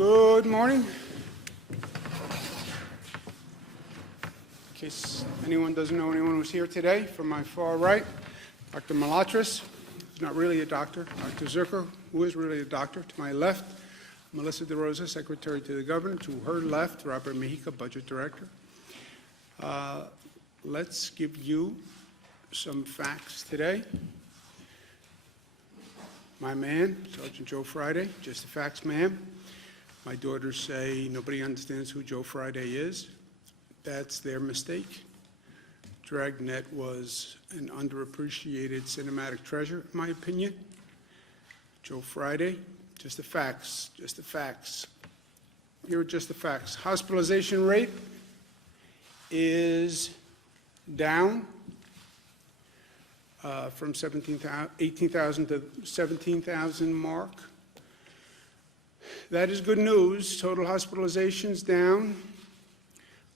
Good morning. In case anyone doesn't know anyone who's here today, from my far right, Dr. Malatras, who's not really a doctor, Dr. Zucker, who is really a doctor. To my left, Melissa DeRosa, Secretary to the Governor. To her left, Robert Mejica, Budget Director. Let's give you some facts today. My man, Sergeant Joe Friday, just the facts, ma'am. My daughters say nobody understands who Joe Friday is. That's their mistake. Dragnet was an underappreciated cinematic treasure, in my opinion. Joe Friday, just the facts, just the facts. Here are just the facts. Hospitalization rate is down from 18,000 to 17,000 mark. That is good news. Total hospitalizations down.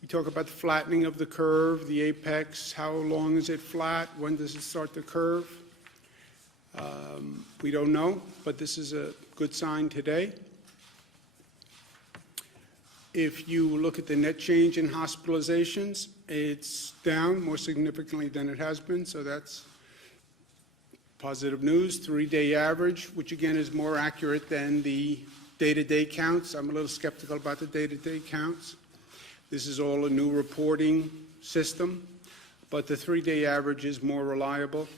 We talk about the flattening of the curve, the apex. How long is it flat? When does it start to curve? We don't know, but this is a good sign today. If you look at the net change in hospitalizations, it's down more significantly than it has been, so that's positive news. 3-day average, which again is more accurate than the day-to-day counts. I'm a little skeptical about the day-to-day counts. This is all a new reporting system, but the 3-day average is more reliable.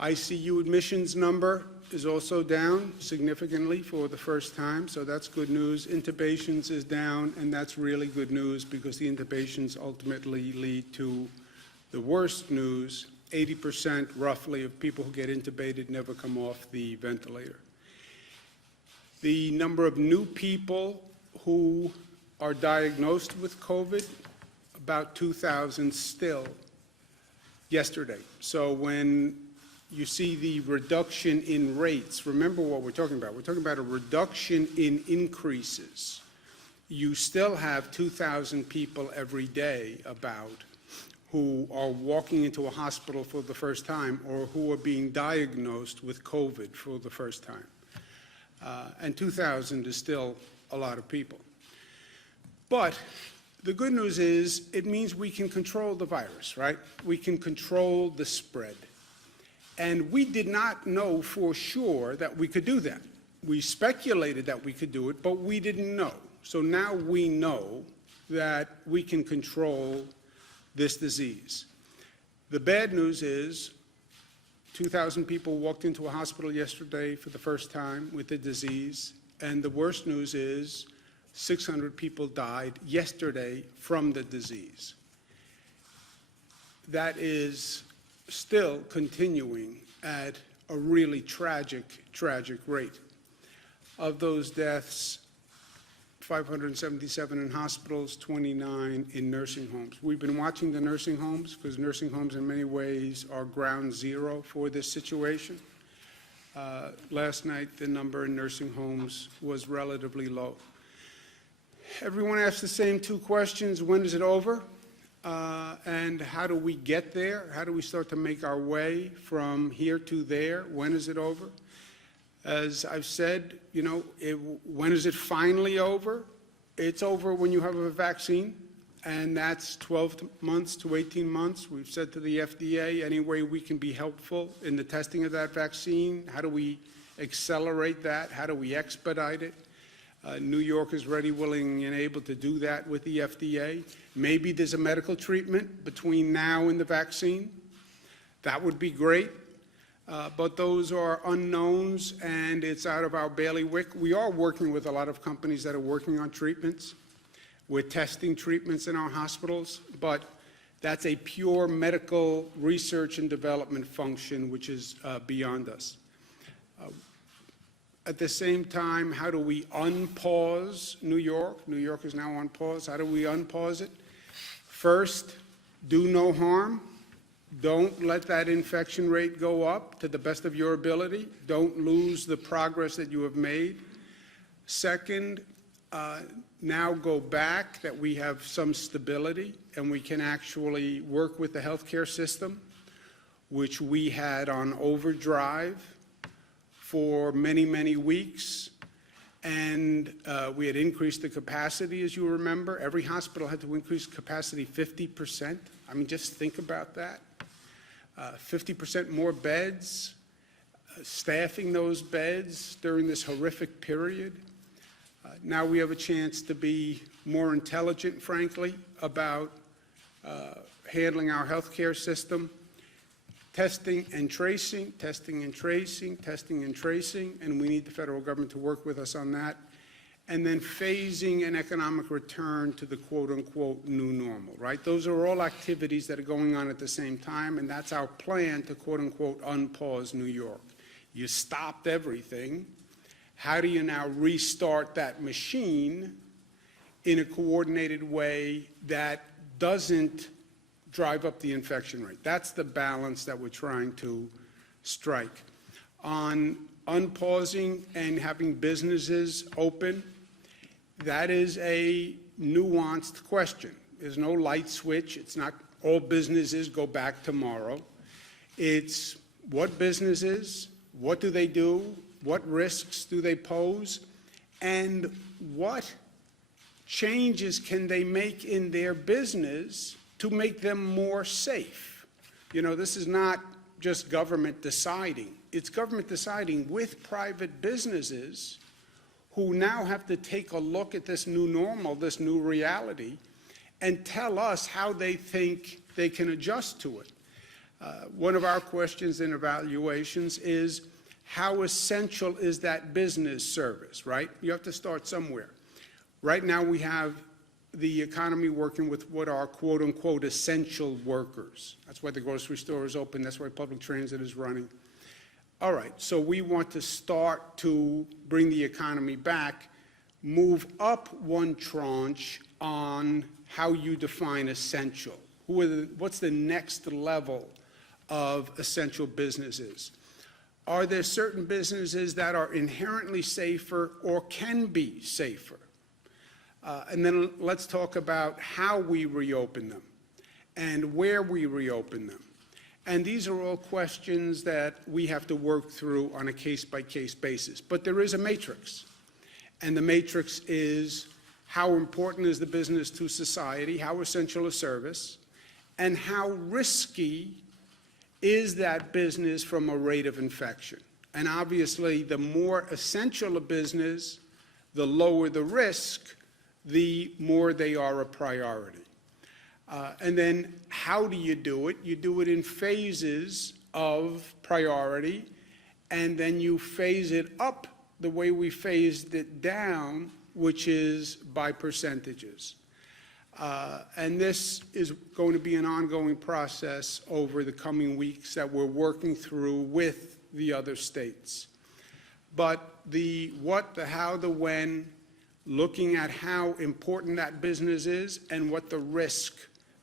ICU admissions number is also down significantly for the first time, so that's good news. Intubations is down, and that's really good news because the intubations ultimately lead to the worst news. 80% roughly of people who get intubated never come off the ventilator. The number of new people who are diagnosed with COVID, about 2,000 still yesterday. So when you see the reduction in rates, remember what we're talking about. We're talking about a reduction in increases. You still have 2,000 people every day about who are walking into a hospital for the first time or who are being diagnosed with COVID for the first time. And 2,000 is still a lot of people. But the good news is it means we can control the virus, right? We can control the spread. And we did not know for sure that we could do that. We speculated that we could do it, but we didn't know. So now we know that we can control this disease. The bad news is 2,000 people walked into a hospital yesterday for the first time with the disease, and the worst news is 600 people died yesterday from the disease. That is still continuing at a really tragic rate. Of those deaths, 577 in hospitals, 29 in nursing homes. We've been watching the nursing homes because nursing homes in many ways are ground zero for this situation. Last night, the number in nursing homes was relatively low. Everyone asks the same two questions: when is it over? And how do we get there? How do we start to make our way from here to there? When is it over? As I've said, you know, when is it finally over? It's over when you have a vaccine, and that's 12 months to 18 months. We've said to the FDA, any way we can be helpful in the testing of that vaccine, how do we accelerate that? How do we expedite it? New York is ready, willing, and able to do that with the FDA. Maybe there's a medical treatment between now and the vaccine. That would be great. But those are unknowns, and it's out of our bailiwick. We are working with a lot of companies that are working on treatments. We're testing treatments in our hospitals, but that's a pure medical research and development function, which is beyond us. At the same time, how do we unpause New York? New York is now on pause. How do we unpause it? First, do no harm. Don't let that infection rate go up to the best of your ability. Don't lose the progress that you have made. Second, now go back that we have some stability and we can actually work with the healthcare system, which we had on overdrive for many, many weeks. and we had increased the capacity, as you remember. Every hospital had to increase capacity 50%. I mean, just think about that. 50% more beds, staffing those beds during this horrific period. Now we have a chance to be more intelligent, frankly, about handling our healthcare system. Testing and tracing, testing and tracing, testing and tracing, and we need the federal government to work with us on that. And then phasing an economic return to the quote-unquote new normal, right? Those are all activities that are going on at the same time, and that's our plan to quote-unquote unpause New York. You stopped everything. How do you now restart that machine in a coordinated way that doesn't drive up the infection rate? That's the balance that we're trying to strike. On unpausing and having businesses open, that is a nuanced question. There's no light switch. It's not all businesses go back tomorrow. It's what businesses, what do they do, what risks do they pose, and what changes can they make in their business to make them more safe. You know, this is not just government deciding. It's government deciding with private businesses who now have to take a look at this new normal, this new reality, and tell us how they think they can adjust to it. One of our questions in evaluations is, how essential is that business service, right? You have to start somewhere. Right now we have the economy working with what are quote-unquote essential workers. That's why the grocery store is open. That's why public transit is running. All right, so we want to start to bring the economy back, move up one tranche on how you define essential. What's the next level of essential businesses? Are there certain businesses that are inherently safer or can be safer? And then let's talk about how we reopen them and where we reopen them. And these are all questions that we have to work through on a case-by-case basis. But there is a matrix. And the matrix is how important is the business to society, how essential a service, and how risky is that business from a rate of infection. And obviously, the more essential a business, the lower the risk, the more they are a priority. And then how do you do it? You do it in phases of priority, and then you phase it up the way we phased it down, which is by percentages. And this is going to be an ongoing process over the coming weeks that we're working through with the other states. But the what, the how, the when, looking at how important that business is and what the risk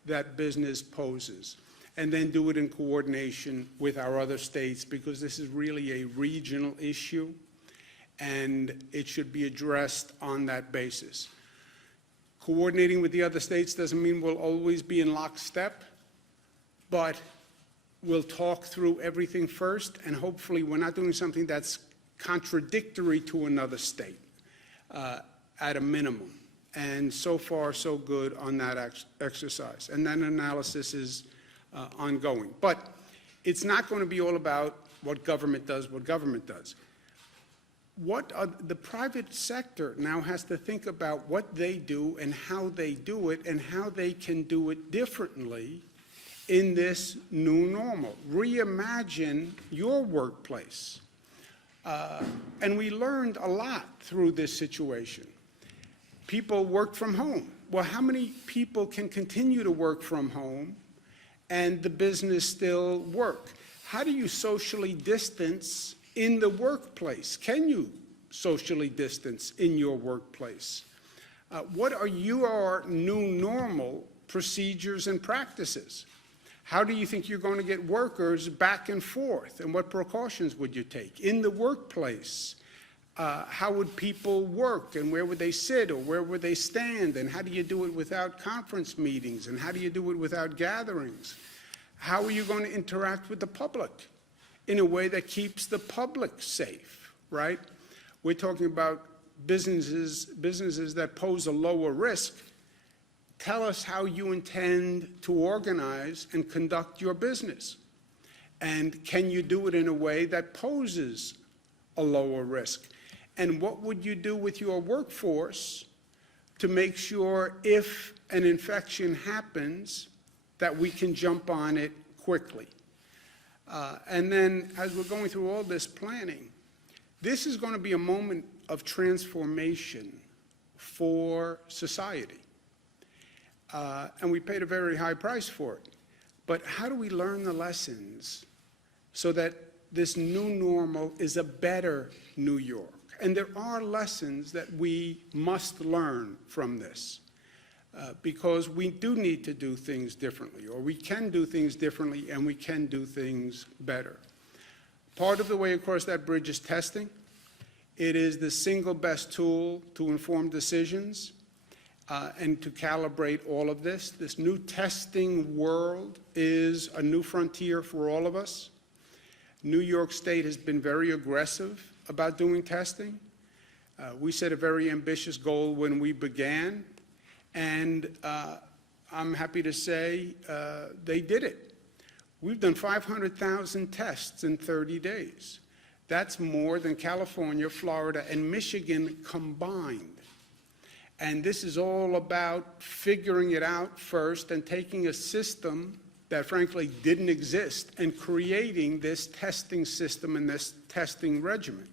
that business poses, and then do it in coordination with our other states, because this is really a regional issue and it should be addressed on that basis. Coordinating with the other states doesn't mean we'll always be in lockstep, but we'll talk through everything first, and hopefully we're not doing something that's contradictory to another state at a minimum. And so far, so good on that exercise. And that analysis is ongoing. But it's not going to be all about what government does, the private sector now has to think about what they do and how they do it and how they can do it differently in this new normal. Reimagine your workplace. And we learned a lot through this situation. People worked from home. Well, how many people can continue to work from home and the business still work? How do you socially distance in the workplace? Can you socially distance in your workplace? What are your new normal procedures and practices? How do you think you're going to get workers back and forth? And what precautions would you take? In the workplace, how would people work, and where would they sit, or where would they stand? And how do you do it without conference meetings? And how do you do it without gatherings? How are you going to interact with the public in a way that keeps the public safe, right? We're talking about businesses that pose a lower risk, tell us how you intend to organize and conduct your business. And can you do it in a way that poses a lower risk? And what would you do with your workforce to make sure if an infection happens that we can jump on it quickly? And then as we're going through all this planning, this is going to be a moment of transformation for society. And we paid a very high price for it. But how do we learn the lessons so that this new normal is a better New York? And there are lessons that we must learn from this, because we do need to do things differently, or we can do things differently, and we can do things better. Part of the way across that bridge is testing. It is the single best tool to inform decisions and to calibrate all of this. This new testing world is a new frontier for all of us. New York State has been very aggressive about doing testing. We set a very ambitious goal when we began, and I'm happy to say they did it. We've done 500,000 tests in 30 days. That's more than California, Florida, and Michigan combined. And this is all about figuring it out first and taking a system that frankly didn't exist and creating this testing system and this testing regimen.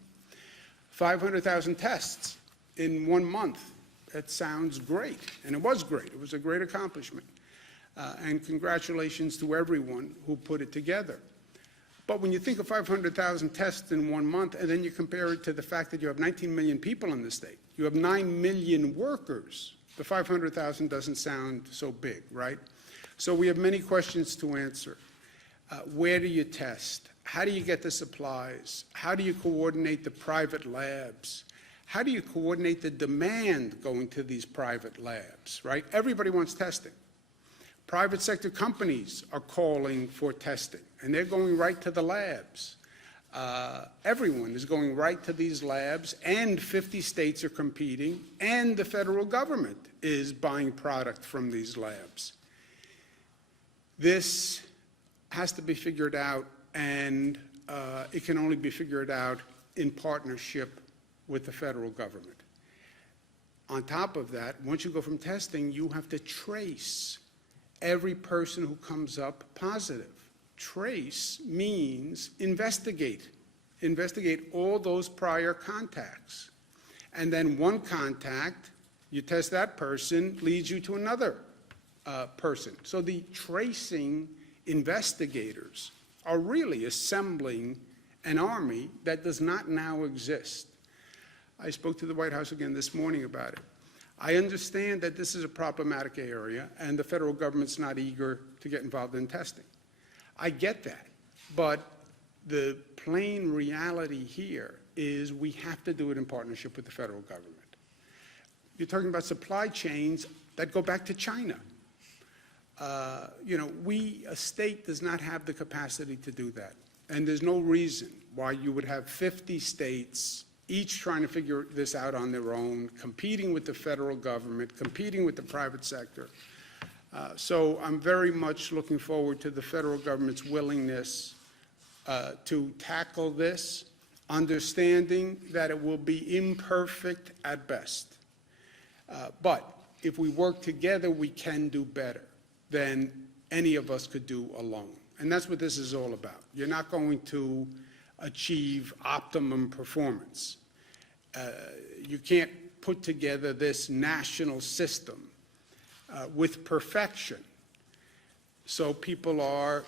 500,000 tests in 1 month. That sounds great, and it was great. It was a great accomplishment. And congratulations to everyone who put it together. But when you think of 500,000 tests in 1 month, and then you compare it to the fact that you have 19 million people in the state, you have 9 million workers, the 500,000 doesn't sound so big, right? So we have many questions to answer. Where do you test? How do you get the supplies? How do you coordinate the private labs? How do you coordinate the demand going to these private labs, right? Everybody wants testing. Private sector companies are calling for testing, and they're going right to the labs. Everyone is going right to these labs, and 50 states are competing, and the federal government is buying product from these labs. This has to be figured out, and it can only be figured out in partnership with the federal government. On top of that, once you go from testing, you have to trace every person who comes up positive. Trace means investigate. Investigate all those prior contacts. And then one contact, you test that person, leads you to another person. So the tracing investigators are really assembling an army that does not now exist. I spoke to the White House again this morning about it. I understand that this is a problematic area and the federal government's not eager to get involved in testing. I get that, but the plain reality here is we have to do it in partnership with the federal government. You're talking about supply chains that go back to China. A state does not have the capacity to do that. And there's no reason why you would have 50 states each trying to figure this out on their own, competing with the federal government, competing with the private sector. So I'm very much looking forward to the federal government's willingness to tackle this, understanding that it will be imperfect at best. But if we work together, we can do better than any of us could do alone. And that's what this is all about. You're not going to achieve optimum performance. You can't put together this national system with perfection. So people are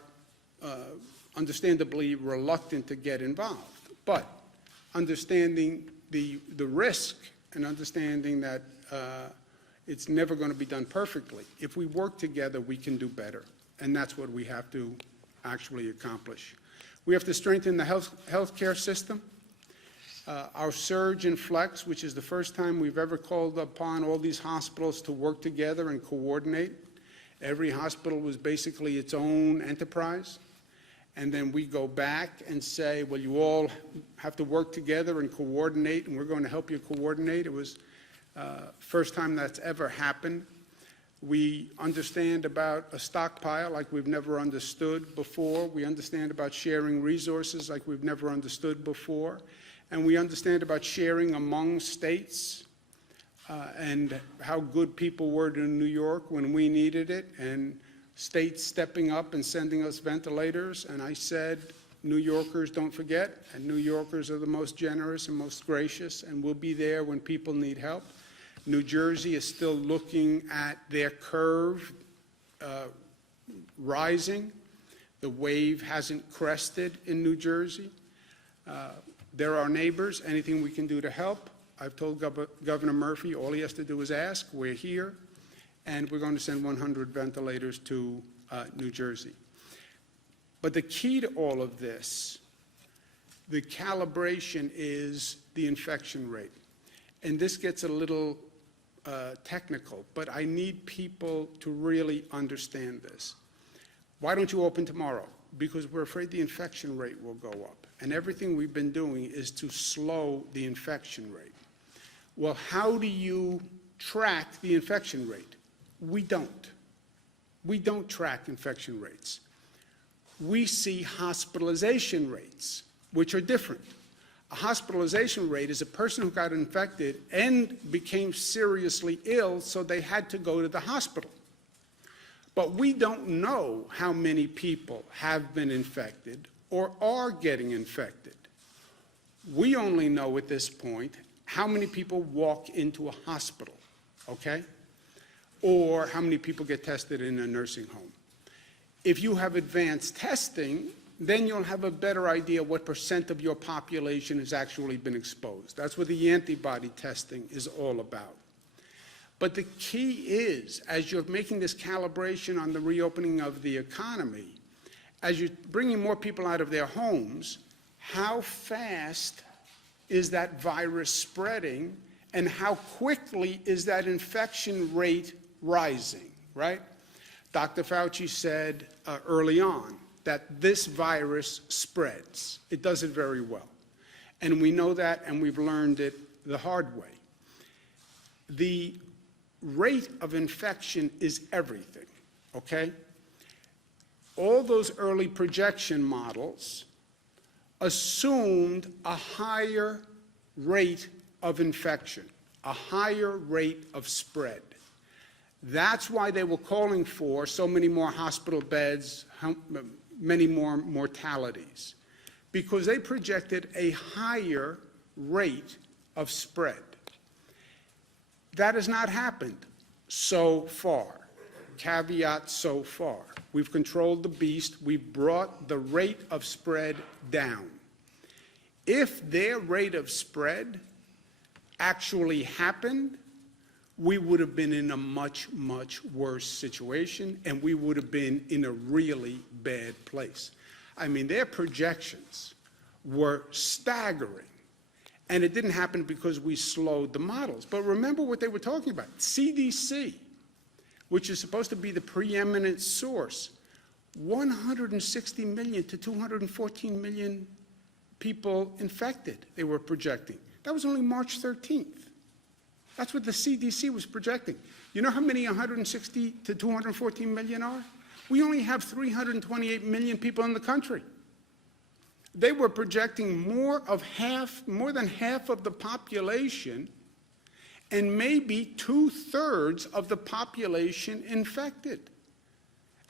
understandably reluctant to get involved. But understanding the risk and understanding that it's never going to be done perfectly. If we work together, we can do better. And that's what we have to actually accomplish. We have to strengthen the healthcare system. Our surge and flex, which is the first time we've ever called upon all these hospitals to work together and coordinate. Every hospital was basically its own enterprise. and then we go back and say, well, you all have to work together and coordinate, and we're going to help you coordinate. It was first time that's ever happened. We understand about a stockpile like we've never understood before. We understand about sharing resources like we've never understood before. And we understand about sharing among states and how good people were to New York when we needed it, and states stepping up and sending us ventilators. And I said, New Yorkers don't forget, and New Yorkers are the most generous and most gracious, and we'll be there when people need help. New Jersey is still looking at their curve rising. The wave hasn't crested in New Jersey. They're our neighbors. Anything we can do to help. I've told Governor Murphy all he has to do is ask. We're here, and we're going to send 100 ventilators to New Jersey. But the key to all of this, the calibration, is the infection rate. And this gets a little technical, but I need people to really understand this. Why don't you open tomorrow? Because we're afraid the infection rate will go up. And everything we've been doing is to slow the infection rate. Well, how do you track the infection rate? We don't. We don't track infection rates. We see hospitalization rates, which are different. A hospitalization rate is a person who got infected and became seriously ill, so they had to go to the hospital. But we don't know how many people have been infected or are getting infected. We only know at this point how many people walk into a hospital, okay? Or how many people get tested in a nursing home. If you have advanced testing, then you'll have a better idea what % of your population has actually been exposed. That's what the antibody testing is all about. But the key is, as you're making this calibration on the reopening of the economy, as you're bringing more people out of their homes, how fast is that virus spreading, and how quickly is that infection rate rising, right? Dr. Fauci said early on that this virus spreads. It does it very well. And we know that, and we've learned it the hard way. The rate of infection is everything, okay? All those early projection models assumed a higher rate of infection, a higher rate of spread. That's why they were calling for so many more hospital beds, many more mortalities, because they projected a higher rate of spread. That has not happened so far. Caveat, so far. We've controlled the beast. We've brought the rate of spread down. If their rate of spread actually happened, we would have been in a much, much worse situation, and we would have been in a really bad place. I mean, their projections were staggering, and it didn't happen because we slowed the models. But remember what they were talking about. CDC, which is supposed to be the preeminent source, 160 million to 214 million people infected, they were projecting. That was only March 13th. That's what the CDC was projecting. You know how many 160 to 214 million are? We only have 328 million people in the country. They were projecting more than half of the population, and maybe 2/3 of the population infected.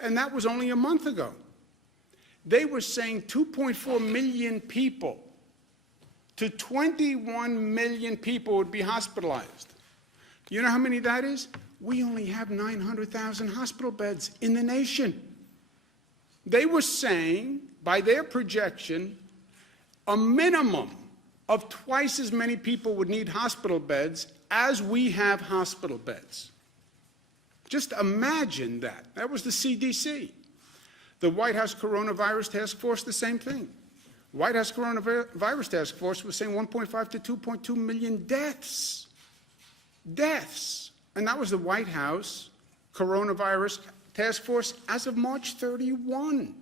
And that was only a month ago. They were saying 2.4 million people to 21 million people would be hospitalized. You know how many that is? We only have 900,000 hospital beds in the nation. They were saying, by their projection, a minimum of twice as many people would need hospital beds as we have hospital beds. Just imagine that. That was the CDC. The White House Coronavirus Task Force, the same thing. White House Coronavirus Task Force was saying 1.5 to 2.2 million deaths. Deaths. And that was the White House Coronavirus Task Force as of March 31.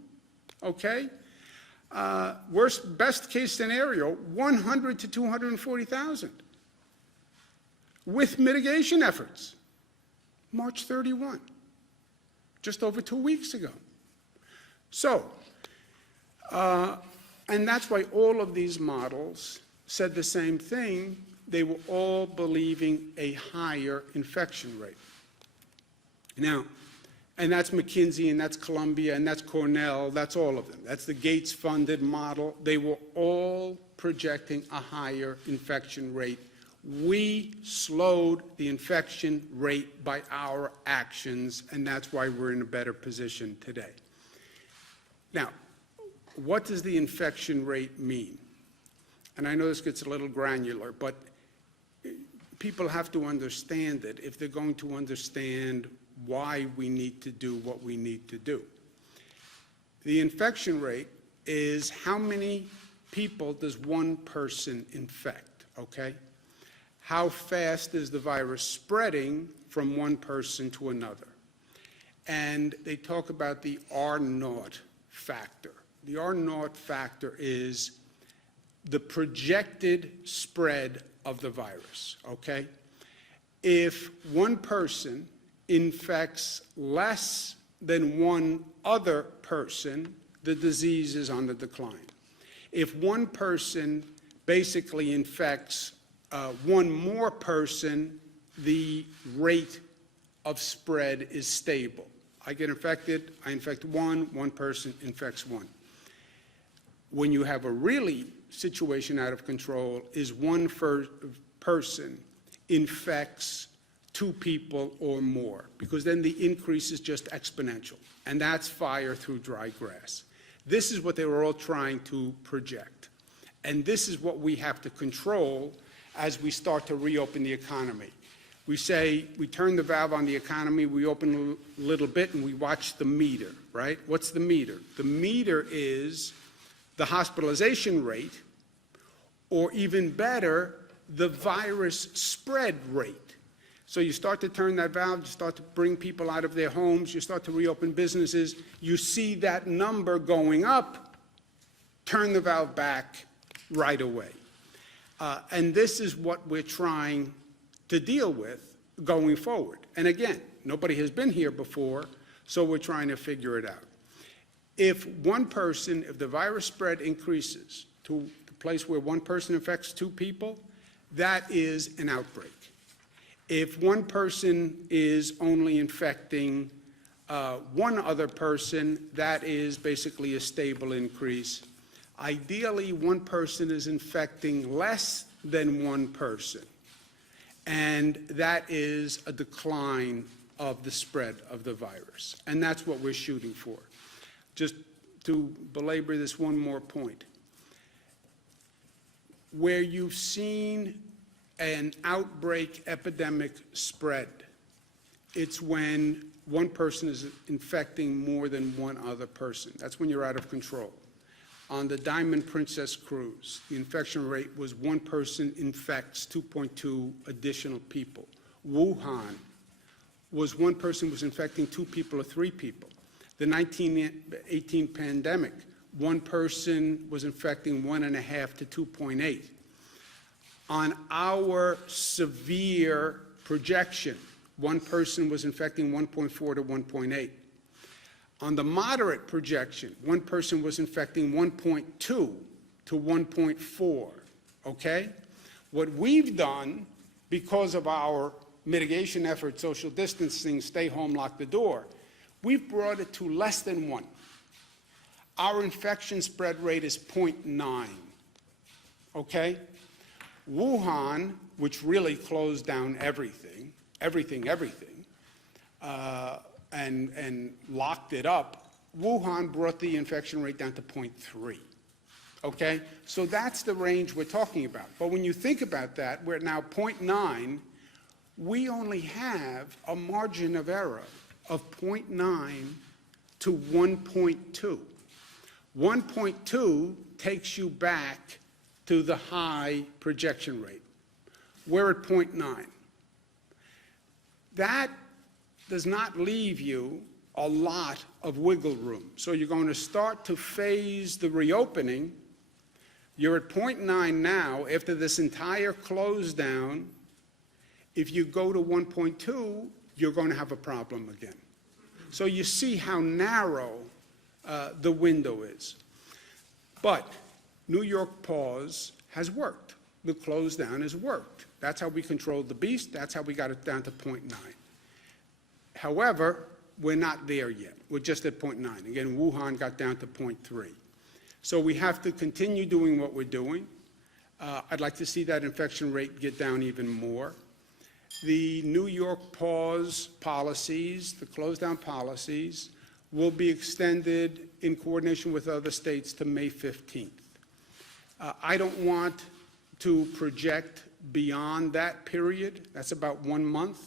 Okay? Best case scenario, 100 to 240,000 with mitigation efforts. March 31, just over 2 weeks ago. So, and that's why all of these models said the same thing. They were all believing a higher infection rate. Now, and that's McKinsey, and that's Columbia, and that's Cornell, that's all of them. That's the Gates-funded model. They were all projecting a higher infection rate. We slowed the infection rate by our actions, and that's why we're in a better position today. Now, what does the infection rate mean? And I know this gets a little granular, but people have to understand it if they're going to understand why we need to do what we need to do. The infection rate is how many people does one person infect, okay? How fast is the virus spreading from one person to another? And they talk about the R0 factor. The R0 factor is the projected spread of the virus, okay? If one person infects less than one other person, the disease is on the decline. If one person basically infects one more person, the rate of spread is stable. I get infected, I infect one person infects one. When you have a really situation out of control is one person infects two people or more, because then the increase is just exponential, and that's fire through dry grass. This is what they were all trying to project, and this is what we have to control as we start to reopen the economy. We say, we turn the valve on the economy, we open a little bit, and we watch the meter, right? What's the meter? The meter is the hospitalization rate, or even better, the virus spread rate. So you start to turn that valve, you start to bring people out of their homes, you start to reopen businesses, you see that number going up, turn the valve back right away. And this is what we're trying to deal with going forward. And again, nobody has been here before, so we're trying to figure it out. If the virus spread increases to the place where one person infects two people, that is an outbreak. If one person is only infecting one other person, that is basically a stable increase. Ideally, one person is infecting less than one person, and that is a decline of the spread of the virus. And that's what we're shooting for. Just to belabor this one more point, where you've seen an outbreak epidemic spread, it's when one person is infecting more than one other person. That's when you're out of control. On the Diamond Princess cruise, the infection rate was one person infects 2.2 additional people. Wuhan was one person was infecting two people or three people. The 1918 pandemic, one person was infecting 1.5 to 2.8. On our severe projection, one person was infecting 1.4 to 1.8. On the moderate projection, one person was infecting 1.2 to 1.4, okay? What we've done, because of our mitigation efforts, social distancing, stay home, lock the door, we've brought it to less than 1. Our infection spread rate is 0.9, okay? Wuhan, which really closed down everything, and locked it up, Wuhan brought the infection rate down to 0.3, okay? So that's the range we're talking about. But when you think about that, we're now 0.9, we only have a margin of error of 0.9 to 1.2. 1.2 takes you back to the high projection rate. We're at 0.9. That does not leave you a lot of wiggle room. So you're going to start to phase the reopening. You're at 0.9 now. After this entire close down, if you go to 1.2, you're going to have a problem again. So you see how narrow the window is. But New York pause has worked. The close down has worked. That's how we controlled the beast. That's how we got it down to 0.9. However, we're not there yet. We're just at 0.9. Again, Wuhan got down to 0.3. So we have to continue doing what we're doing. I'd like to see that infection rate get down even more. The New York pause policies, the close down policies, will be extended in coordination with other states to May 15th. I don't want to project beyond that period. That's about 1 month.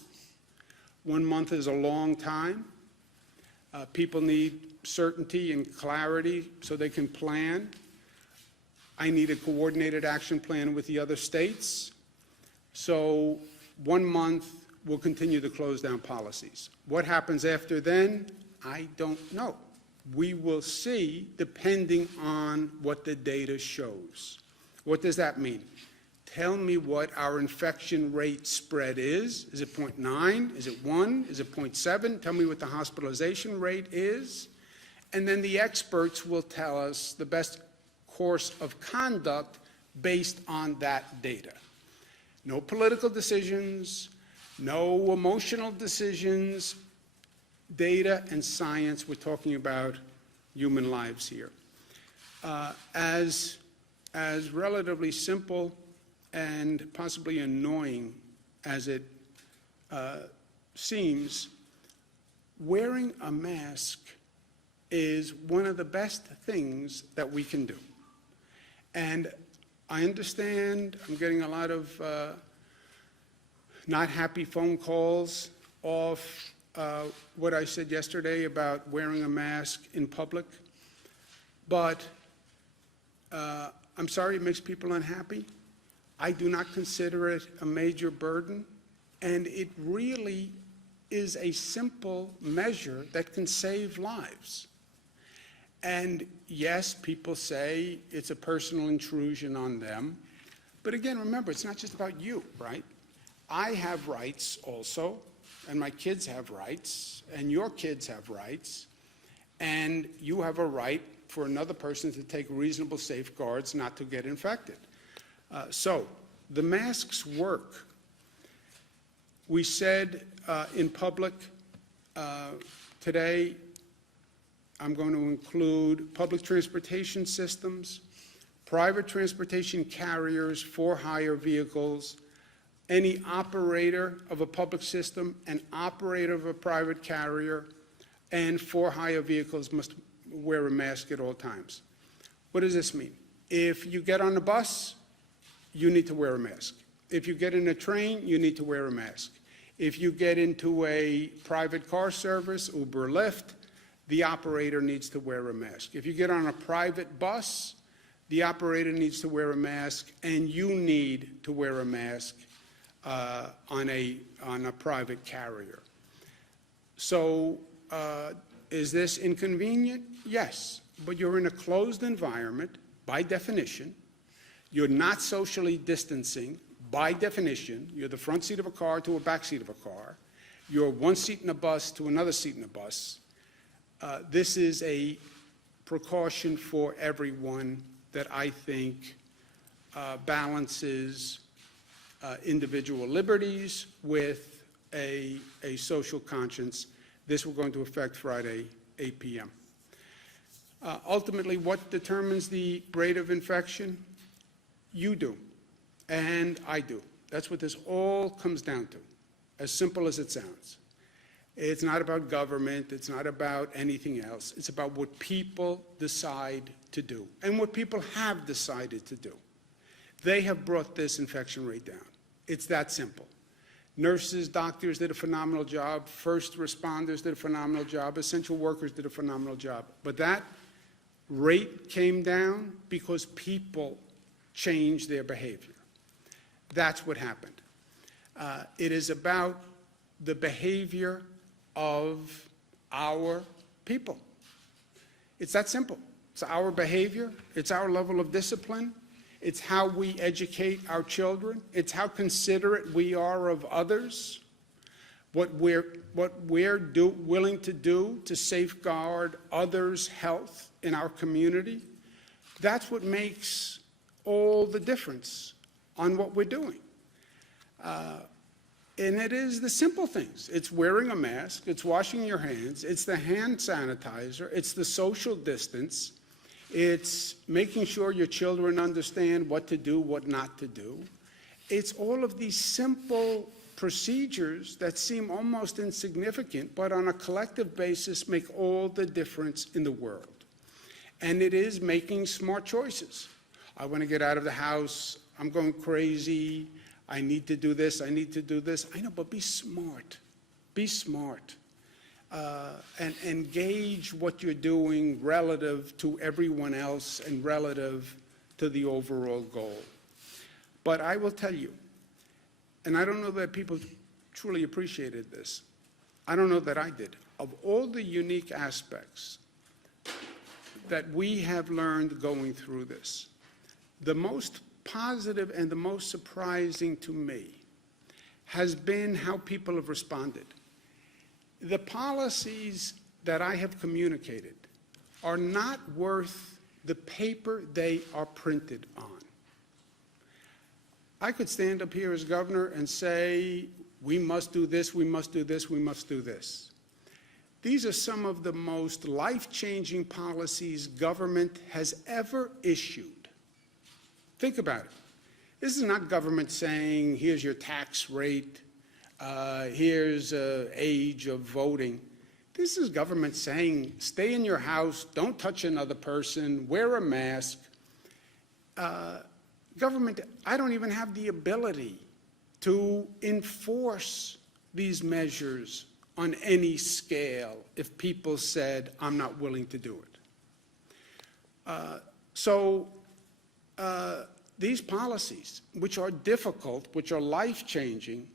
1 month is a long time. People need certainty and clarity so they can plan. I need a coordinated action plan with the other states. So 1 month, we'll continue the close down policies. What happens after then, I don't know. We will see depending on what the data shows. What does that mean? Tell me what our infection rate spread is. Is it 0.9? Is it 1? Is it 0.7? Tell me what the hospitalization rate is. And then the experts will tell us the best course of conduct based on that data. No political decisions, no emotional decisions, data and science. We're talking about human lives here. As relatively simple and possibly annoying as it seems, wearing a mask is one of the best things that we can do. And I understand I'm getting a lot of not happy phone calls off what I said yesterday about wearing a mask in public, but I'm sorry it makes people unhappy. I do not consider it a major burden, and it really is a simple measure that can save lives. And yes, people say it's a personal intrusion on them, but again, remember, it's not just about you, right? I have rights also, and my kids have rights, and your kids have rights, and you have a right for another person to take reasonable safeguards not to get infected. So the masks work. We said in public today, I'm going to include public transportation systems, private transportation carriers, for-hire vehicles, any operator of a public system, an operator of a private carrier, and for-hire vehicles must wear a mask at all times. What does this mean? If you get on a bus, you need to wear a mask. If you get in a train, you need to wear a mask. If you get into a private car service, Uber, Lyft, the operator needs to wear a mask. If you get on a private bus, the operator needs to wear a mask, and you need to wear a mask on a private carrier. So is this inconvenient? Yes, but you're in a closed environment by definition. You're not socially distancing by definition. You're the front seat of a car to a back seat of a car. You're one seat in a bus to another seat in a bus. This is a precaution for everyone that I think balances individual liberties with a social conscience. This will go into effect Friday, 8 p.m. Ultimately, what determines the rate of infection? You do, and I do. That's what this all comes down to, as simple as it sounds. It's not about government. It's not about anything else. It's about what people decide to do and what people have decided to do. They have brought this infection rate down. It's that simple. Nurses, doctors did a phenomenal job. First responders did a phenomenal job. Essential workers did a phenomenal job. But that rate came down because people changed their behavior. That's what happened. It is about the behavior of our people. It's that simple. It's our behavior. It's our level of discipline. It's how we educate our children. It's how considerate we are of others. What we're willing to do to safeguard others' health in our community. That's what makes all the difference on what we're doing. And it is the simple things. It's wearing a mask, it's washing your hands, it's the hand sanitizer, it's the social distance, it's making sure your children understand what to do, what not to do. It's all of these simple procedures that seem almost insignificant, but on a collective basis make all the difference in the world. And it is making smart choices. I want to get out of the house, I'm going crazy, I need to do this, I need to do this. I know, but be smart. Be smart. And engage what you're doing relative to everyone else and relative to the overall goal. But I will tell you, and I don't know that people truly appreciated this. I don't know that I did. Of all the unique aspects that we have learned going through this, the most positive and the most surprising to me has been how people have responded. The policies that I have communicated are not worth the paper they are printed on. I could stand up here as governor and say, we must do this, we must do this, we must do this. These are some of the most life-changing policies government has ever issued. Think about it. This is not government saying, here's your tax rate, here's age of voting. This is government saying, stay in your house, don't touch another person, wear a mask. Government, I don't even have the ability to enforce these measures on any scale if people said, I'm not willing to do it. These policies, which are difficult, which are life-changing,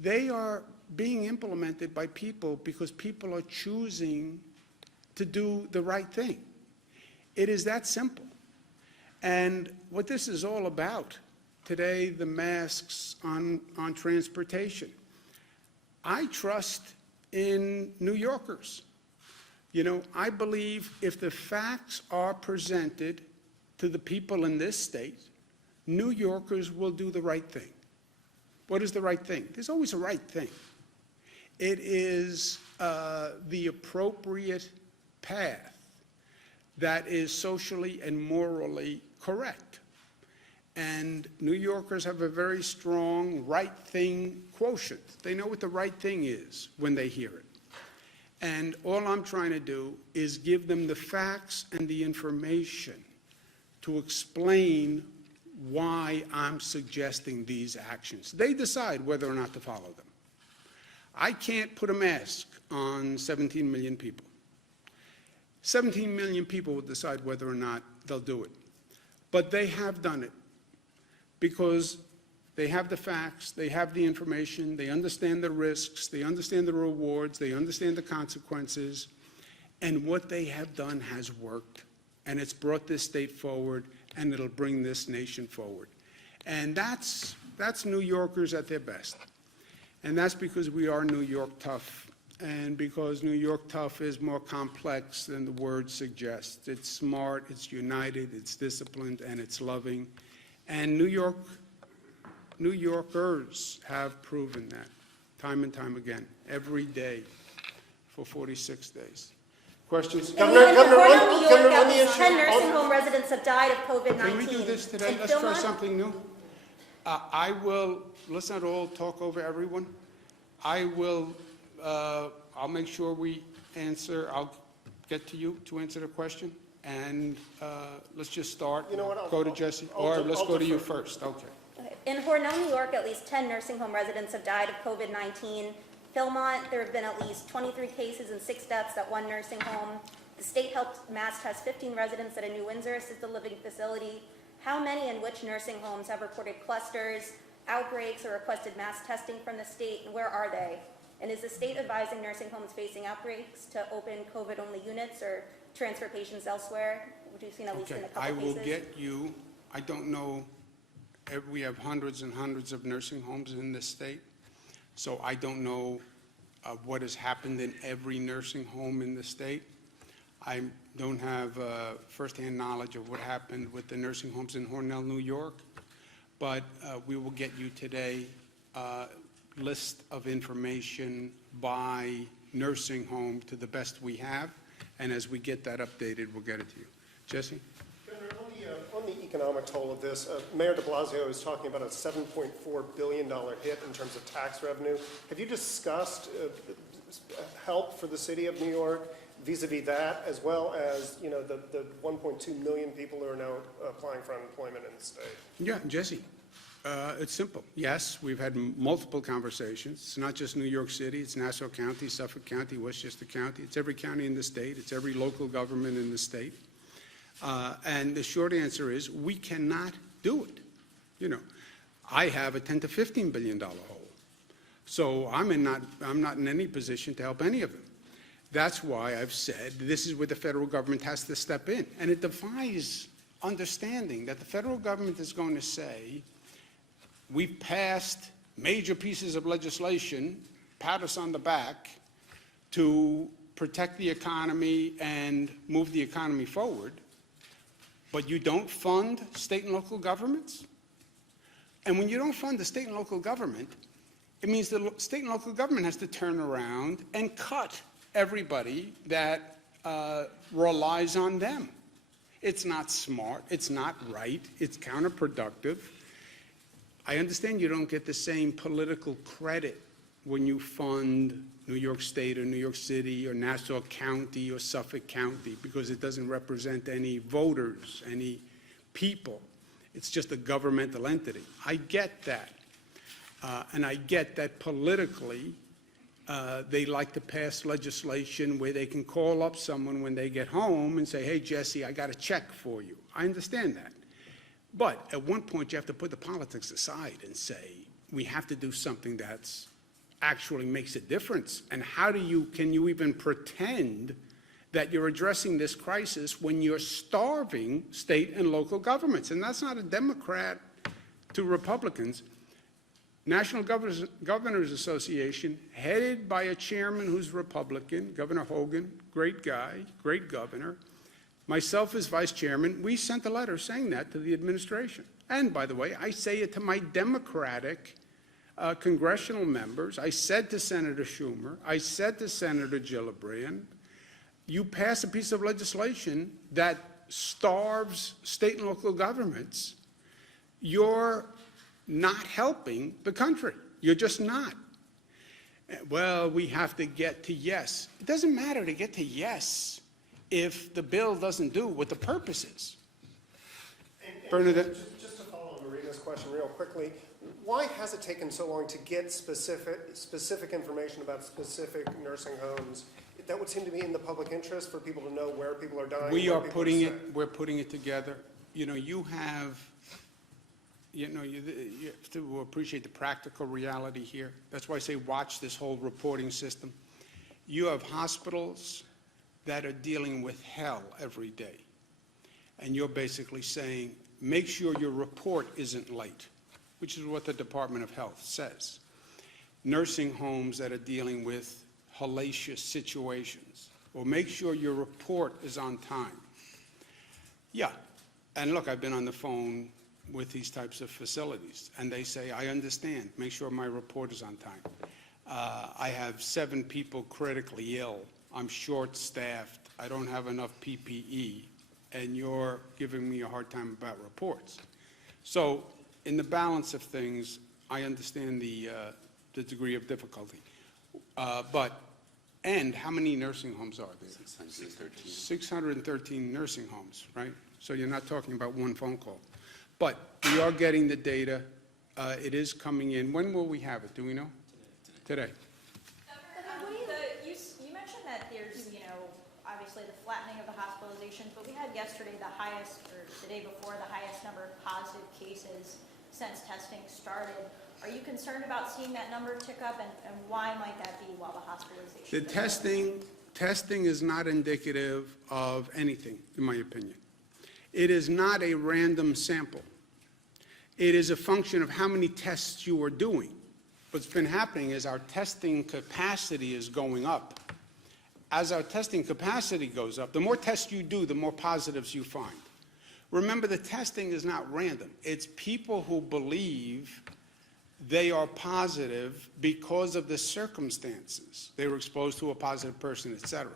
they are being implemented by people because people are choosing to do the right thing. It is that simple. And what this is all about, today, the masks on transportation. I trust in New Yorkers. You know, I believe if the facts are presented to the people in this state, New Yorkers will do the right thing. What is the right thing? There's always a right thing. It is the appropriate path that is socially and morally correct. And New Yorkers have a very strong right thing quotient. They know what the right thing is when they hear it. And all I'm trying to do is give them the facts and the information to explain why I'm suggesting these actions. They decide whether or not to follow them. I can't put a mask on 17 million people. 17 million people will decide whether or not they'll do it. But they have done it because they have the facts, they have the information, they understand the risks, they understand the rewards, they understand the consequences, and what they have done has worked, and it's brought this state forward, and it'll bring this nation forward. And that's New Yorkers at their best. And that's because we are New York tough, and because New York tough is more complex than the word suggests. It's smart, it's united, it's disciplined, and it's loving. And New Yorkers have proven that time and time again, every day for 46 days. Questions? Governor, let me 10 nursing home residents have died of COVID-19. Can we do this today? Let's try something new. I will, let's not all talk over everyone. I'll make sure we answer, I'll get to you to answer the question. And let's just start. You know what, go to Jesse, or let's go to you first. Okay. In Hornell, New York, at least 10 nursing home residents have died of COVID-19. Philmont, there have been at least 23 cases and 6 deaths at one nursing home. The state health mast has 15 residents at a New Windsor assisted living facility. How many and which nursing homes have reported clusters, outbreaks, or requested mass testing from the state, and where are they? And is the state advising nursing homes facing outbreaks to open COVID-only units or transfer patients elsewhere? We've seen at least in a couple I will cases. get you, I don't know, we have hundreds and hundreds of nursing homes in this state, so I don't know what has happened in every nursing home in the state. I don't have firsthand knowledge of what happened with the nursing homes in Hornell, New York, but we will get you today a list of information by nursing home to the best we have, and as we get that updated, we'll get it to you. Jesse? Governor, on the economic toll of this, Mayor de Blasio is talking about a $7.4 billion hit in terms of tax revenue. Have you discussed help for the city of New York vis-a-vis that, as well as, you know, the 1.2 million people who are now applying for unemployment in the state? Yeah, Jesse, it's simple. Yes, we've had multiple conversations. It's not just New York City, it's Nassau County, Suffolk County, Westchester County. It's every county in the state. It's every local government in the state. And the short answer is we cannot do it. You know, I have a $10 to $15 billion hole. So I'm not in any position to help any of them. That's why I've said this is where the federal government has to step in. And it defies understanding that the federal government is going to say, we've passed major pieces of legislation, pat us on the back, to protect the economy and move the economy forward, but you don't fund state and local governments? And when you don't fund the state and local government, it means the state and local government has to turn around and cut everybody that relies on them. It's not smart, it's not right, it's counterproductive. I understand you don't get the same political credit when you fund New York State or New York City or Nassau County or Suffolk County because it doesn't represent any voters, any people. It's just a governmental entity. I get that. And I get that politically they like to pass legislation where they can call up someone when they get home and say, hey, Jesse, I got a check for you. I understand that. But at one point, you have to put the politics aside and say, we have to do something that's actually makes a difference. And how can you even pretend that you're addressing this crisis when you're starving state and local governments? And that's not a Democrat to Republicans. National Governors Association, headed by a chairman who's Republican, Governor Hogan, great guy, great governor. Myself as vice chairman, we sent a letter saying that to the administration. And by the way, I say it to my Democratic congressional members. I said to Senator Schumer, I said to Senator Gillibrand, you pass a piece of legislation that starves state and local governments, you're not helping the country. You're just not. Well, we have to get to yes. It doesn't matter to get to yes if the bill doesn't do what the purpose is. Bernadette? Just to follow on Marina's question real quickly, why has it taken so long to get specific information about specific nursing homes? That would seem to be in the public interest for people to know where people are dying. We're putting it together. You know, you have to appreciate the practical reality here. That's why I say watch this whole reporting system. You have hospitals that are dealing with hell every day. And you're basically saying, make sure your report isn't late, which is what the Department of Health says. Nursing homes that are dealing with hellacious situations, or make sure your report is on time. Yeah, and look, I've been on the phone with these types of facilities, and they say, I understand, make sure my report is on time. I have 7 people critically ill. I'm short-staffed. I don't have enough PPE, and you're giving me a hard time about reports. So in the balance of things, I understand the degree of difficulty. And how many nursing homes are there? 613. 613 nursing homes, right? So you're not talking about one phone call. But we are getting the data. It is coming in. When will we have it? Do we know? Today. You mentioned that there's, obviously the flattening of the hospitalizations, but we had yesterday the highest, or the day before, the highest number of positive cases since testing started. Are you concerned about seeing that number tick up, and why might that be while the hospitalization? The testing is not indicative of anything, in my opinion. It is not a random sample. It is a function of how many tests you are doing. What's been happening is our testing capacity is going up. As our testing capacity goes up, the more tests you do, the more positives you find. Remember, the testing is not random. It's people who believe they are positive because of the circumstances. They were exposed to a positive person, et cetera.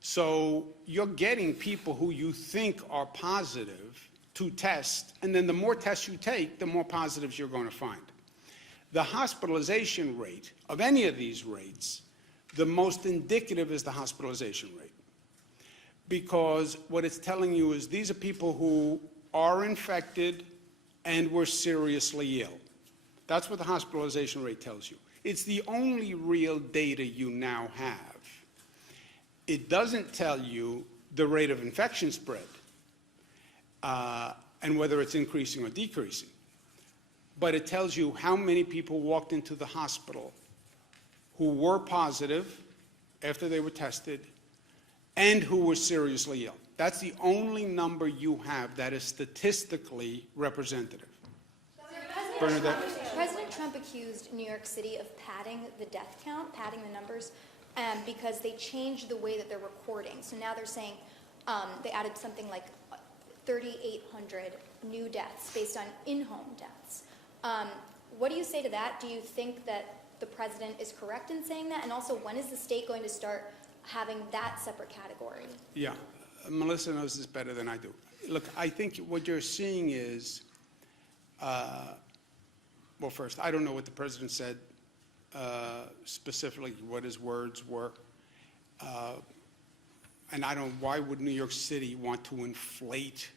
So you're getting people who you think are positive to test, and then the more tests you take, the more positives you're going to find. The hospitalization rate of any of these rates, the most indicative is the hospitalization rate. Because what it's telling you is these are people who are infected and were seriously ill. That's what the hospitalization rate tells you. It's the only real data you now have. It doesn't tell you the rate of infection spread and whether it's increasing or decreasing. But it tells you how many people walked into the hospital who were positive after they were tested and who were seriously ill. That's the only number you have that is statistically representative. President Trump accused New York City of padding the death count, padding the numbers, because they changed the way that they're recording. So now they're saying they added something like 3,800 new deaths based on in-home deaths. What do you say to that? Do you think that the president is correct in saying that? And also, when is the state going to start having that separate category? Yeah, Melissa knows this better than I do. Look, I think what you're seeing is, well, first, I don't know what the president said specifically, what his words were. And why would New York City want to inflate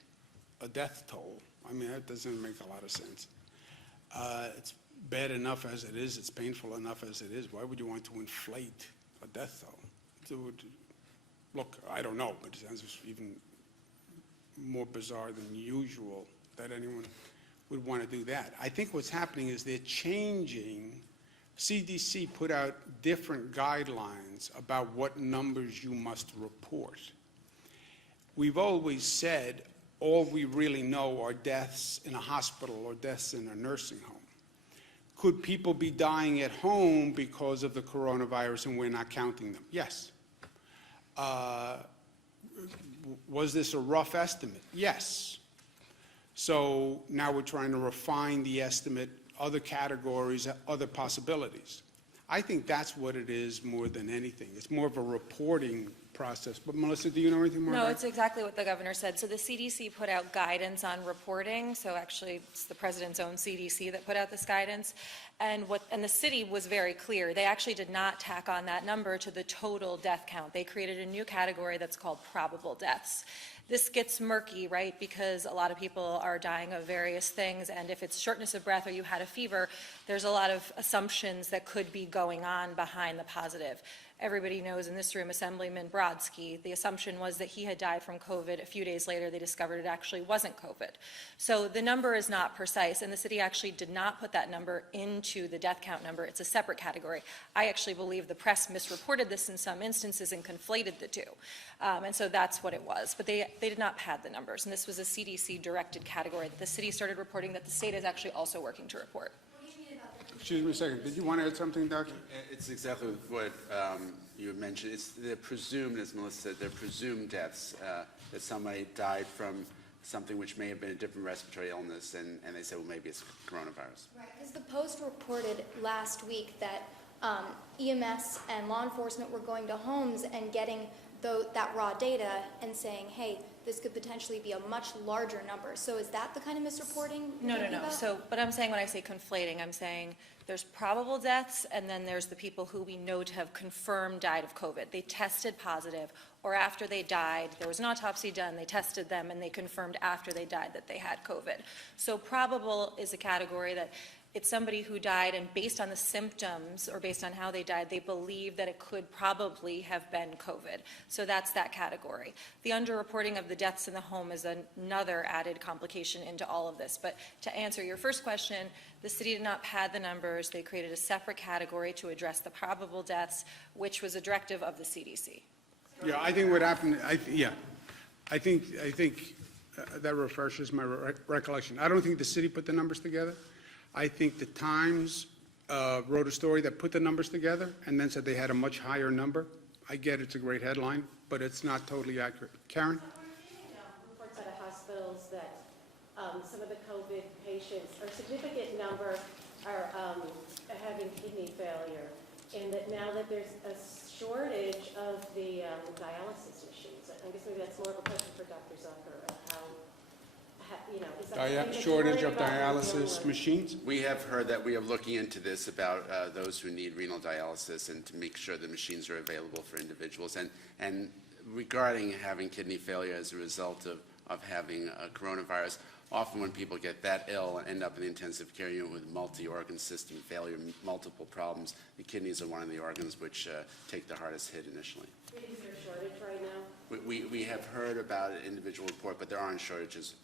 a death toll? I mean, that doesn't make a lot of sense. It's bad enough as it is. It's painful enough as it is. Why would you want to inflate a death toll? Look, I don't know, but it sounds even more bizarre than usual that anyone would want to do that. I think what's happening is they're changing. CDC put out different guidelines about what numbers you must report. We've always said all we really know are deaths in a hospital or deaths in a nursing home. Could people be dying at home because of the coronavirus and we're not counting them? Yes. Was this a rough estimate? Yes. So now we're trying to refine the estimate, other categories, other possibilities. I think that's what it is more than anything. It's more of a reporting process. But Melissa, do you know anything more about No, it? it's exactly what the governor said. So the CDC put out guidance on reporting. So actually, it's the president's own CDC that put out this guidance. And the city was very clear. They actually did not tack on that number to the total death count. They created a new category that's called probable deaths. This gets murky, right, because a lot of people are dying of various things, and if it's shortness of breath or you had a fever, there's a lot of assumptions that could be going on behind the positive. Everybody knows in this room, Assemblyman Brodsky, the assumption was that he had died from COVID. A few days later, they discovered it actually wasn't COVID. So the number is not precise, and the city actually did not put that number into the death count number. It's a separate category. I actually believe the press misreported this in some instances and conflated the two. And so that's what it was. But they did not pad the numbers, and this was a CDC-directed category that the city started reporting that the state is actually also working to report. Excuse me a second. Did you want to add something, Doctor? It's exactly what you had mentioned. It's the presumed, as Melissa said, they're presumed deaths, that somebody died from something which may have been a different respiratory illness, and they said, well, maybe it's coronavirus. Right, because the Post reported last week that EMS and law enforcement were going to homes and getting that raw data and saying, hey, this could potentially be a much larger number. So is that the kind of misreporting you're talking about? So, but I'm saying when I say conflating, I'm saying there's probable deaths, and then there's the people who we know to have confirmed died of COVID. They tested positive, or after they died, there was an autopsy done, they tested them, and they confirmed after they died that they had COVID. So probable is a category that it's somebody who died, and based on the symptoms or based on how they died, they believe that it could probably have been COVID. So that's that category. The underreporting of the deaths in the home is another added complication into all of this. But to answer your first question, the city did not pad the numbers. They created a separate category to address the probable deaths, which was a directive of the CDC. Yeah, I think what happened, I think that refreshes my recollection. I don't think the city put the numbers together. I think the Times wrote a story that put the numbers together and then said they had a much higher number. I get it's a great headline, but it's not totally accurate. Karen? We're seeing reports out of hospitals that some of the COVID patients, or a significant number, are having kidney failure, and that now that there's a shortage of the dialysis machines. I guess maybe that's more of a question for Dr. Zucker, of how is that something that you're Shortage worried of about when you're dialysis dealing with- machines? We have heard that we are looking into this about those who need renal dialysis and to make sure the machines are available for individuals. And regarding having kidney failure as a result of having a coronavirus, often when people get that ill and end up in the intensive care unit with multi-organ system failure, multiple problems, the kidneys are one of the organs which take the hardest hit initially. Is there a shortage right now? We have heard about an individual report, but there aren't shortages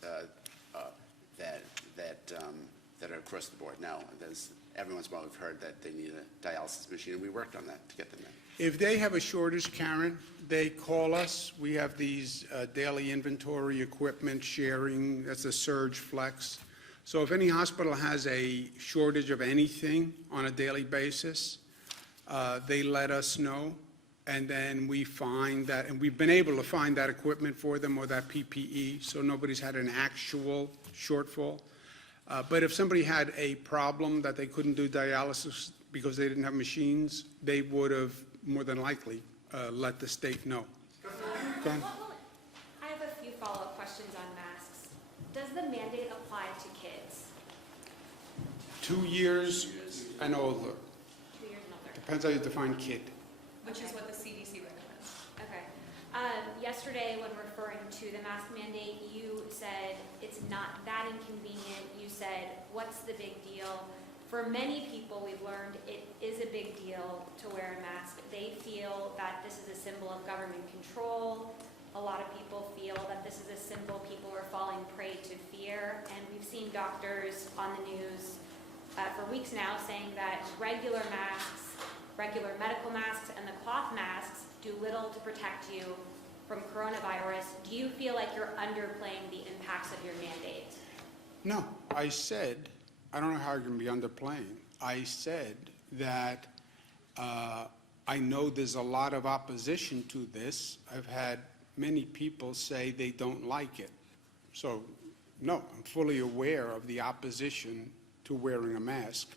that are across the board. No, every once in a while we've heard that they need a dialysis machine, and we worked on that to get them in. If they have a shortage, Karen, they call us. We have these daily inventory equipment sharing. That's a surge flex. So if any hospital has a shortage of anything on a daily basis, they let us know, and then we find that, and we've been able to find that equipment for them or that PPE, so nobody's had an actual shortfall. But if somebody had a problem that they couldn't do dialysis because they didn't have machines, they would have more than likely let the state know. Go ahead. I have a few follow-up questions on masks. Does the mandate apply to kids? 2 years and older. 2 years and older. Depends how you define kid. Which is what the CDC recommends. Okay. Yesterday, when referring to the mask mandate, you said it's not that inconvenient. You said, what's the big deal? For many people, we've learned it is a big deal to wear a mask. They feel that this is a symbol of government control. A lot of people feel that this is a symbol people are falling prey to fear. And we've seen doctors on the news for weeks now saying that regular masks, regular medical masks, and the cloth masks do little to protect you from coronavirus. Do you feel like you're underplaying the impacts of your mandate? No, I said, I don't know how you're going to be underplaying. I said that I know there's a lot of opposition to this. I've had many people say they don't like it. So, no, I'm fully aware of the opposition to wearing a mask.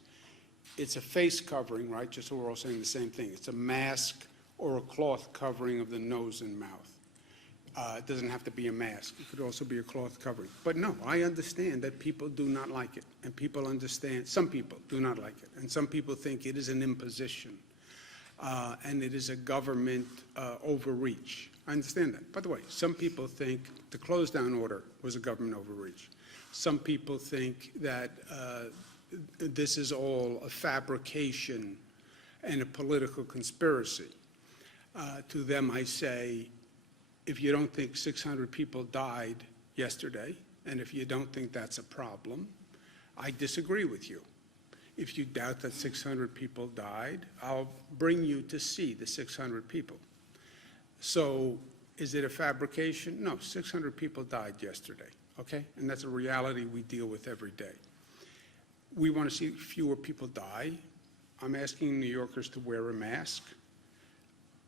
It's a face covering, right? Just so we're all saying the same thing. It's a mask or a cloth covering of the nose and mouth. It doesn't have to be a mask. It could also be a cloth covering. But no, I understand that people do not like it. And people understand, some people do not like it. And some people think it is an imposition. And it is a government overreach. I understand that. By the way, some people think the close down order was a government overreach. Some people think that this is all a fabrication and a political conspiracy. To them, I say, if you don't think 600 people died yesterday, and if you don't think that's a problem, I disagree with you. If you doubt that 600 people died, I'll bring you to see the 600 people. So is it a fabrication? No, 600 people died yesterday, okay? And that's a reality we deal with every day. We want to see fewer people die. I'm asking New Yorkers to wear a mask,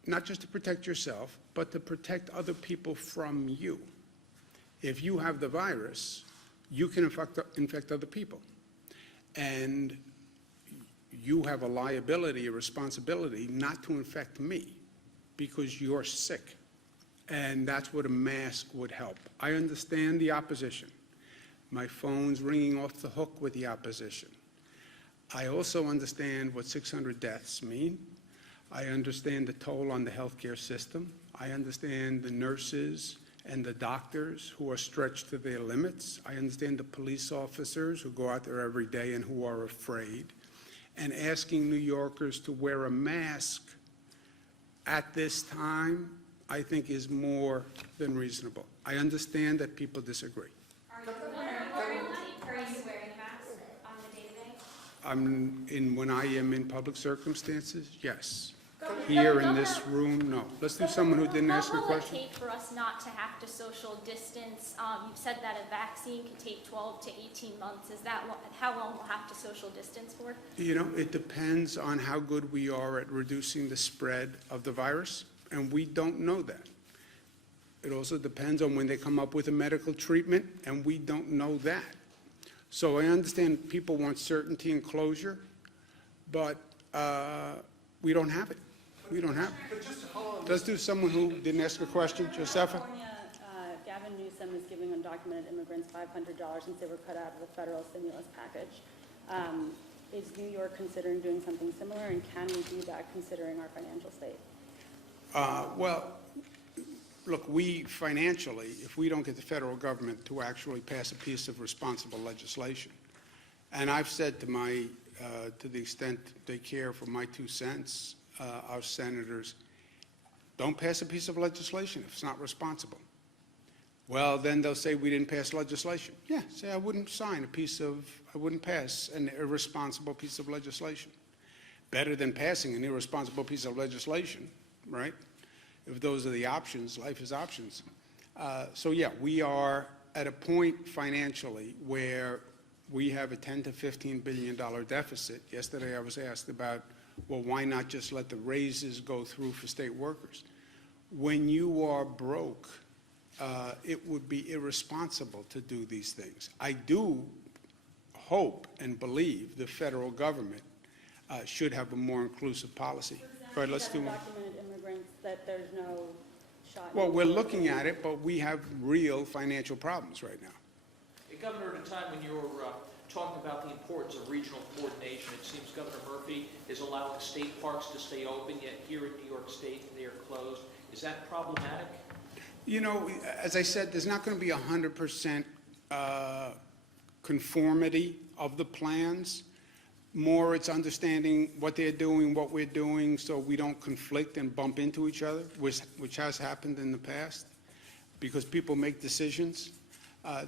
not just to protect yourself, but to protect other people from you. If you have the virus, you can infect other people. And you have a liability, a responsibility not to infect me because you're sick. And that's what a mask would help. I understand the opposition. My phone's ringing off the hook with the opposition. I also understand what 600 deaths mean. I understand the toll on the healthcare system. I understand the nurses and the doctors who are stretched to their limits. I understand the police officers who go out there every day and who are afraid. And asking New Yorkers to wear a mask at this time, I think, is more than reasonable. I understand that people disagree. Are you wearing a mask on the day-to-day? When I am in public circumstances, yes. Here in this room, no. Let's do someone who didn't ask a question. What will it take for us not to have to social distance? You've said that a vaccine can take 12 to 18 months. Is that how long we'll have to social distance for? You know, it depends on how good we are at reducing the spread of the virus, and we don't know that. It also depends on when they come up with a medical treatment, and we don't know that. So I understand people want certainty and closure, but we don't have it. We don't have it. Let's do someone who didn't ask a question. Josefa? California, Gavin Newsom is giving undocumented immigrants $500 since they were cut out of the federal stimulus package. Is New York considering doing something similar, and can we do that considering our financial state? Well, look, we financially, if we don't get the federal government to actually pass a piece of responsible legislation, and I've said to to the extent they care for my 2 cents, our senators, don't pass a piece of legislation if it's not responsible. Well, then they'll say we didn't pass legislation. Yeah, say I wouldn't I wouldn't pass an irresponsible piece of legislation. Better than passing an irresponsible piece of legislation, right? If those are the options, life is options. So yeah, we are at a point financially where we have a $10 to $15 billion deficit. Yesterday I was asked about, well, why not just let the raises go through for state workers? When you are broke, it would be irresponsible to do these things. I do hope and believe the federal government should have a more inclusive policy. All right, let's do one. Undocumented immigrants, that there's no shot. Well, we're looking at it, but we have real financial problems right now. Hey, Governor, at a time when you're talking about the importance of regional coordination, it seems Governor Murphy is allowing state parks to stay open, yet here in New York State they are closed. Is that problematic? You know, as I said, there's not going to be 100% conformity of the plans. More, it's understanding what they're doing, what we're doing, so we don't conflict and bump into each other, which has happened in the past, because people make decisions.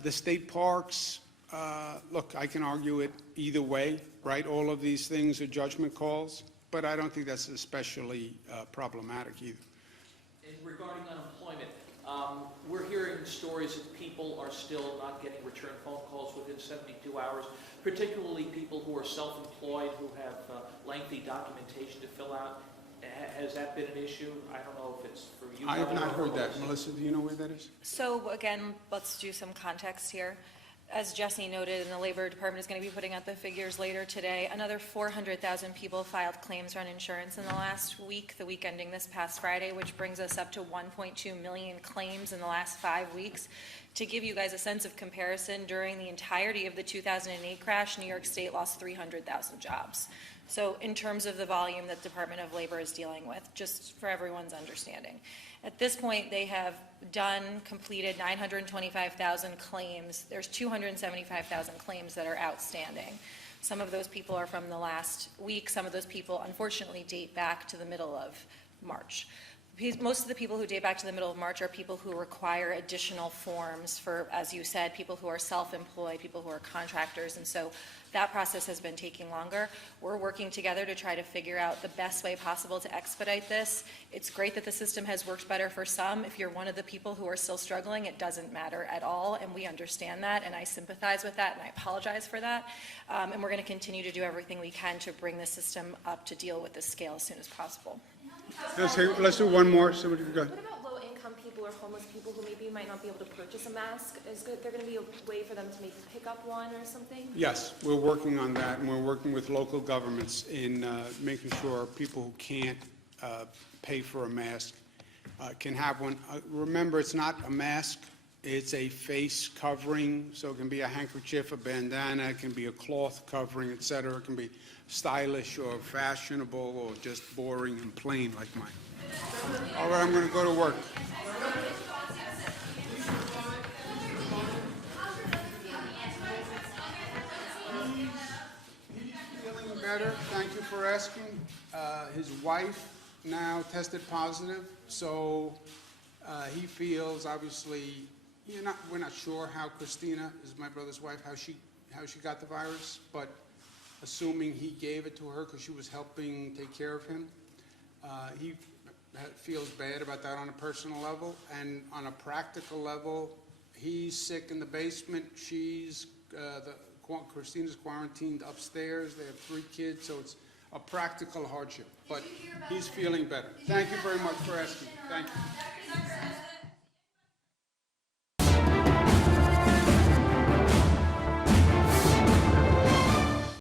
The state parks, look, I can argue it either way, right? All of these things are judgment calls, but I don't think that's especially problematic either. And regarding unemployment, we're hearing stories that people are still not getting return phone calls within 72 hours, particularly people who are self-employed, who have lengthy documentation to fill out. Has that been an issue? I don't know if it's for you. I have not heard that. Melissa, do you know where that is? So again, let's do some context here. As Jesse noted, and the Labor Department is going to be putting out the figures later today, another 400,000 people filed claims for uninsurance in the last week, the week ending this past Friday, which brings us up to 1.2 million claims in the last 5 weeks. To give you guys a sense of comparison, during the entirety of the 2008 crash, New York State lost 300,000 jobs. So in terms of the volume that the Department of Labor is dealing with, just for everyone's understanding. At this point, they have completed 925,000 claims. There's 275,000 claims that are outstanding. Some of those people are from the last week. Some of those people, unfortunately, date back to the middle of March. Most of the people who date back to the middle of March are people who require additional forms for, as you said, people who are self-employed, people who are contractors, and so that process has been taking longer. We're working together to try to figure out the best way possible to expedite this. It's great that the system has worked better for some. If you're one of the people who are still struggling, it doesn't matter at all, and we understand that, and I sympathize with that, and I apologize for that. And we're going to continue to do everything we can to bring the system up to deal with this scale as soon as possible. Let's do one more. Somebody go. What about low-income people or homeless people who maybe might not be able to purchase a mask? Is there going to be a way for them to maybe pick up one or something? Yes, we're working on that, and we're working with local governments in making sure people who can't pay for a mask can have one. Remember, it's not a mask. It's a face covering, so it can be a handkerchief, a bandana, it can be a cloth covering, et cetera. It can be stylish or fashionable or just boring and plain like mine. All right, I'm going to go to work. better. Thank you for asking. His wife now tested positive, so he feels, obviously, we're not sure how Christina, is my brother's wife, how she got the virus, but assuming he gave it to her because she was helping take care of him, he feels bad about that on a personal level, and on a practical level, he's sick in the basement. Christina's quarantined upstairs. They have 3 kids, so it's a practical hardship. But he's feeling better. Thank you very much for asking. Thank you.